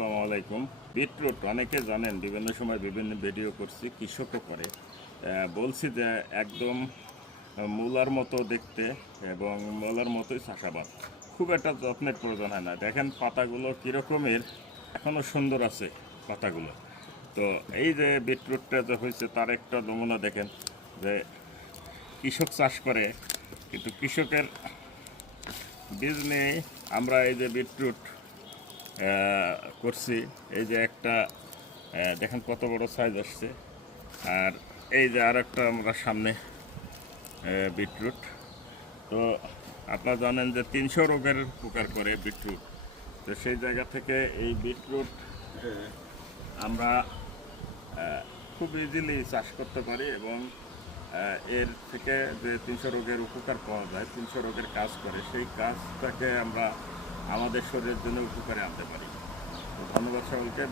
আসসালামু আলাইকুম। বিটরুট অনেকে জানেন, বিভিন্ন সময় বিভিন্ন ভিডিও করছি, কৃষকও করে। বলছি যে একদম মূলার মতো দেখতে এবং মূলার মতোই চাষাবাদ, খুব একটা যত্নের প্রয়োজন হয় না। দেখেন পাতাগুলো কীরকমের, এখনও সুন্দর আছে পাতাগুলো। তো এই যে বিটরুটটা যে হয়েছে তার একটা নমুনা দেখেন, যে কৃষক চাষ করে কিন্তু কৃষকের বীজ নেই। আমরা এই যে বিটরুট করছি, এই যে একটা দেখেন কত বড় সাইজ আসছে। আর এই যে আর একটা আমরা সামনে বিটরুট। তো আপনারা জানেন যে 300 রোগের উপকার করে বিটরুট। তো সেই জায়গা থেকে এই বিটরুট আমরা খুব ইজিলি চাষ করতে পারি এবং এর থেকে যে 300 রোগের উপকার পাওয়া যায়, 300 রোগের কাজ করে, সেই কাজটাকে আমরা আমাদের শরীরের জন্য উপকারে আনতে পারি। তো ধন্যবাদ সকলকে।